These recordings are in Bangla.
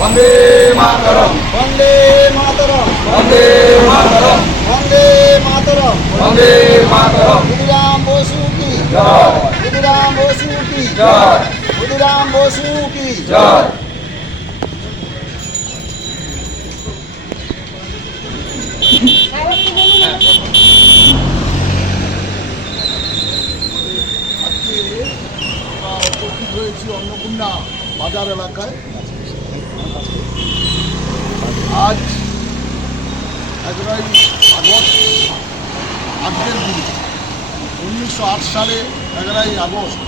বন্দে মাতরম। বন্দে মাতরম। বন্দে মাতরম। বন্দে মাতরম। বন্দে মাতরম। ক্ষুদিরাম বসু কি? জয়। ক্ষুদিরাম বসু কি? জয়। ক্ষুদিরাম বসু কি? জয়। হয়েছি অন্নপূর্ণা বাজার এলাকায়। আজ এগারোই আগস্ট, আজকের দিন, উনিশশো আট সালে এগারোই আগস্ট,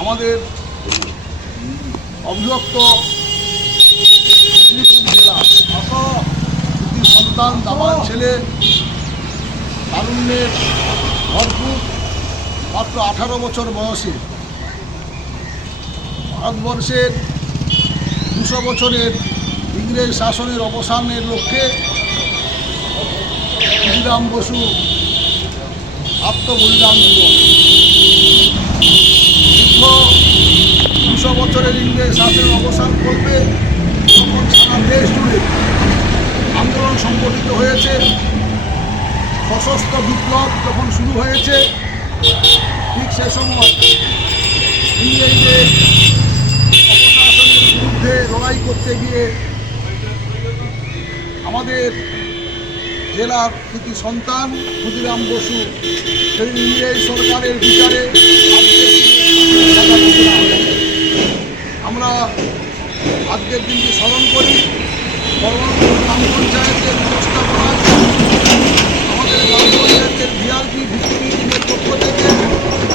আমাদের অবিভক্ত মেদিনীপুর জেলা দুটি সন্তান দামাল ছেলে, তারুণ্যের ভরপুর মাত্র আঠারো বছর বয়সে ভারতবর্ষের দুশো বছরের ইংরেজ শাসনের অবসানের লক্ষ্যে ক্ষুদিরাম বসু আত্মবলিদান দীর্ঘ দুশো বছরের ইংরেজ শাসনের অবসান করবে তখন সারা দেশ জুড়ে আন্দোলন সংগঠিত হয়েছে। সশস্ত্র বিপ্লব যখন শুরু হয়েছে, ঠিক সে সময় ইংরেজদের অপশাসনের বিরুদ্ধে লড়াই করতে গিয়ে আমাদের জেলার কৃতি সন্তান ক্ষুদিরাম বসু, সেই ইংরেজ সরকারের বিচারে। আমরা আজকের দিনটি স্মরণ করি গ্রাম পঞ্চায়েতের ব্যবস্থা ব্যবস্থাপনায় আমাদের গ্রাম পঞ্চায়েতের ভিআরপি ভিত্তিক টিমের পক্ষ থেকে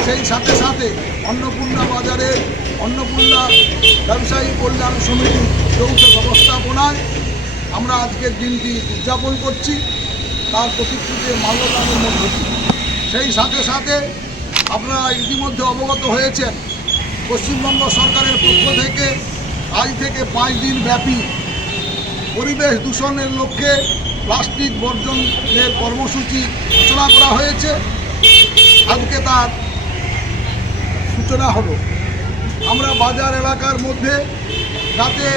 সেই সাথে সাথে অন্নপূর্ণা বাজারে অন্নপূর্ণা ব্যবসায়ী কল্যাণ সমিতি যৌথ ব্যবস্থাপনায় আমরা আজকের দিনটি উদযাপন করছি, তার প্রতিশ্রুতির মাল্যদানের মধ্য দিয়ে। সেই সাথে সাথে আপনারা ইতিমধ্যে অবগত হয়েছেন, পশ্চিমবঙ্গ সরকারের পক্ষ থেকে আজ থেকে পাঁচ দিন ব্যাপী পরিবেশ দূষণের লক্ষ্যে প্লাস্টিক বর্জনের কর্মসূচি ঘোষণা করা হয়েছে। আজকে তার সূচনা হলো। আমরা বাজার এলাকার মধ্যে যাতে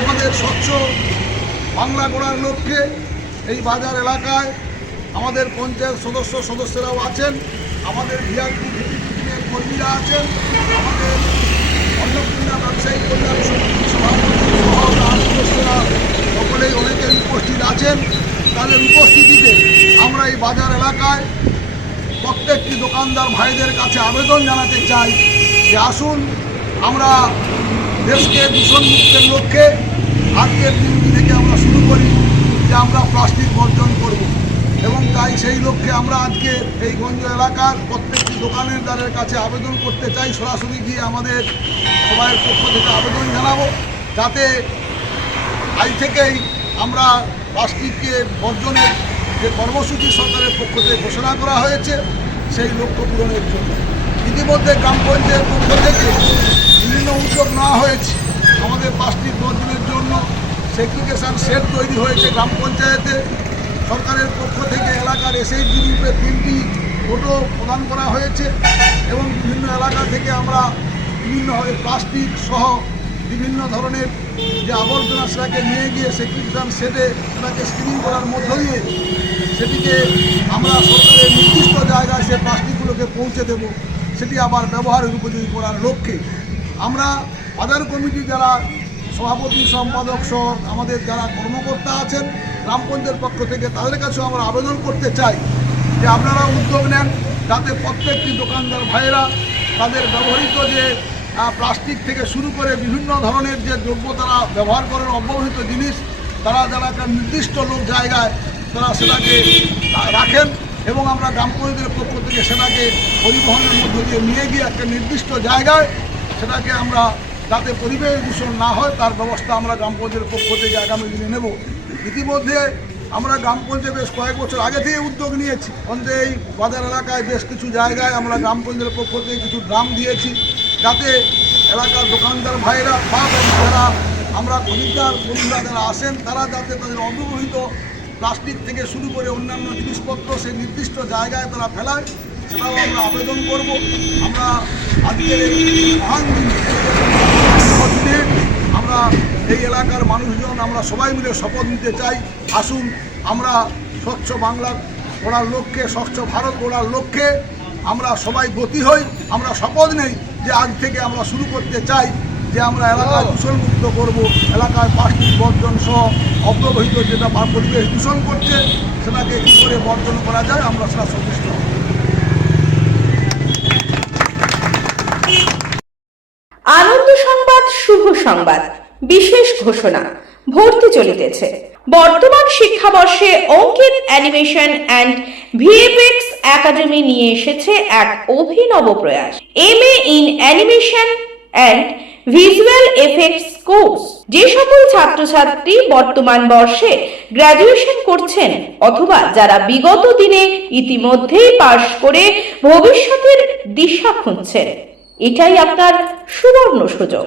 আমাদের স্বচ্ছ বাংলা গড়ার লক্ষ্যে এই বাজার এলাকায় আমাদের পঞ্চায়েত সদস্য সদস্যরাও আছেন, আমাদের টিমের কর্মীরা আছেন, আমাদের অন্নপূর্ণা ব্যবসায়ী কল্যাণ সমিতির সকলেই অনেকে উপস্থিত আছেন। তাদের উপস্থিতিতে আমরা এই বাজার এলাকায় প্রত্যেকটি দোকানদার ভাইদের কাছে আবেদন জানাতে চাই যে আসুন, আমরা দেশকে দূষণমুক্তের লক্ষ্যে আজকের দিনটি থেকে আমরা শুরু করি যে আমরা প্লাস্টিক বর্জন করব। এবং তাই সেই লক্ষ্যে আমরা আজকে এই গঞ্জ এলাকার প্রত্যেকটি দোকানদারের কাছে আবেদন করতে চাই। সরাসরি গিয়ে আমাদের সবাইয়ের পক্ষ থেকে আবেদন জানাব, যাতে আজ থেকেই আমরা প্লাস্টিককে বর্জনের যে কর্মসূচি সরকারের পক্ষ থেকে ঘোষণা করা হয়েছে, সেই লক্ষ্য পূরণের জন্য। ইতিমধ্যে গ্রাম পঞ্চায়েত পক্ষ থেকে নেওয়া হয়েছে, আমাদের পাঁচটি বর্জনের জন্য সেগ্রিগেশন সেট তৈরি হয়েছে গ্রাম পঞ্চায়েতে। সরকারের পক্ষ থেকে এলাকার এসএইচজি গ্রুপে তিনটি ফটো প্রদান করা হয়েছে এবং বিভিন্ন এলাকা থেকে আমরা বিভিন্নভাবে প্লাস্টিক সহ বিভিন্ন ধরনের যে আবর্জনা সেটাকে নিয়ে গিয়ে সেগ্রিগেশন সেটে সেটাকে স্ক্রিনিং করার মধ্য দিয়ে সেটিকে আমরা সরকারের নির্দিষ্ট জায়গায় সে প্লাস্টিকগুলোকে পৌঁছে দেব, সেটি আবার ব্যবহারের উপযোগী করার লক্ষ্যে। আমরা বাজার কমিটি যারা সভাপতি, সম্পাদক সহ আমাদের যারা কর্মকর্তা আছেন গ্রাম পঞ্চায়েত পক্ষ থেকে তাদের কাছেও আমরা আবেদন করতে চাই যে আপনারা উদ্যোগ নেন যাতে প্রত্যেকটি দোকানদার ভাইয়েরা তাদের ব্যবহৃত যে প্লাস্টিক থেকে শুরু করে বিভিন্ন ধরনের যে দ্রব্য তারা ব্যবহার করেন, অব্যবহৃত জিনিস, তারা যারা একটা নির্দিষ্ট লোক জায়গায় তারা সেটাকে রাখেন এবং আমরা গ্রাম পঞ্চায়েতের পক্ষ থেকে সেটাকে পরিবহনের মধ্য দিয়ে নিয়ে গিয়ে একটা নির্দিষ্ট জায়গায় সেটাকে আমরা যাতে পরিবেশ দূষণ না হয়, তার ব্যবস্থা আমরা গ্রাম পঞ্চায়েতের পক্ষ থেকে আগামী দিনে নেব। ইতিমধ্যে আমরা গ্রাম পঞ্চায়েত বেশ কয়েক বছর আগে থেকে উদ্যোগ নিয়েছি। অন্তে এই বাজার এলাকায় বেশ কিছু জায়গায় আমরা গ্রাম পঞ্চায়েতের পক্ষ থেকে কিছু ড্রাম দিয়েছি, যাতে এলাকার দোকানদার ভাইরা বা যারা আমরা খরিদ্দার বন্ধুরা যারা আসেন তারা যাতে তাদের অব্যবহৃত প্লাস্টিক থেকে শুরু করে অন্যান্য জিনিসপত্র সেই নির্দিষ্ট জায়গায় তারা ফেলায়। সেটাও আমরা আবেদন করব। আমরা আজকের এই মহান দিনে আমরা এই এলাকার মানুষজন, আমরা সবাই মিলে শপথ নিতে চাই। আসুন, আমরা স্বচ্ছ বাংলা গড়ার লক্ষ্যে, স্বচ্ছ ভারত গড়ার লক্ষ্যে আমরা সবাই গতি হই। আমরা শপথ নেই যে আজ থেকে আমরা শুরু করতে চাই যে আমরা এলাকায় দূষণমুক্ত করব। এলাকায় প্লাস্টিক বর্জন সহ অব্যবহিত যেটা পরিবেশ দূষণ করছে, সেটাকে কী করে বর্জন করা যায়, আমরা সেটা সচেষ্ট সংবাদ শুভ সংবাদ, বিশেষ ঘোষণা, ভর্তি চলিতেছে। বর্তমান শিক্ষাবর্ষে Ankit animation and VFX academy নিয়ে এসেছে এক অভিনব প্রয়াস। M A in animation and visual effects course. যে সকল ছাত্রছাত্রী বর্তমান বর্ষে গ্র্যাজুয়েশন করছেন অথবা যারা বিগত দিনে ইতিমধ্যেই পাশ করে ভবিষ্যতের দিশা খুঁজছেন, এটাই আপনার সুবর্ণ সুযোগ।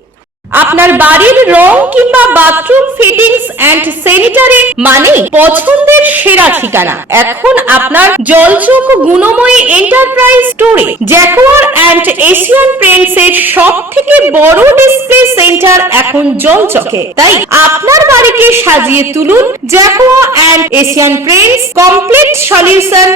আপনার বাড়ির রং কিংবা বাথরুম ফিটিংস এন্ড স্যানিটারি মানে পছন্দের সেরা ঠিকানা। এখন আপনার জলচোখ গুণময়ী এন্টারপ্রাইজ স্টোরে জ্যাকোয়ার অ্যান্ড এশিয়ান পেন্টস এর সব থেকে বড় ডিসপ্লে সেন্টার এখন জলচকে। তাই আপনার বাড়িকে সাজিয়ে তুলুন Jaquar and Asian Paints complete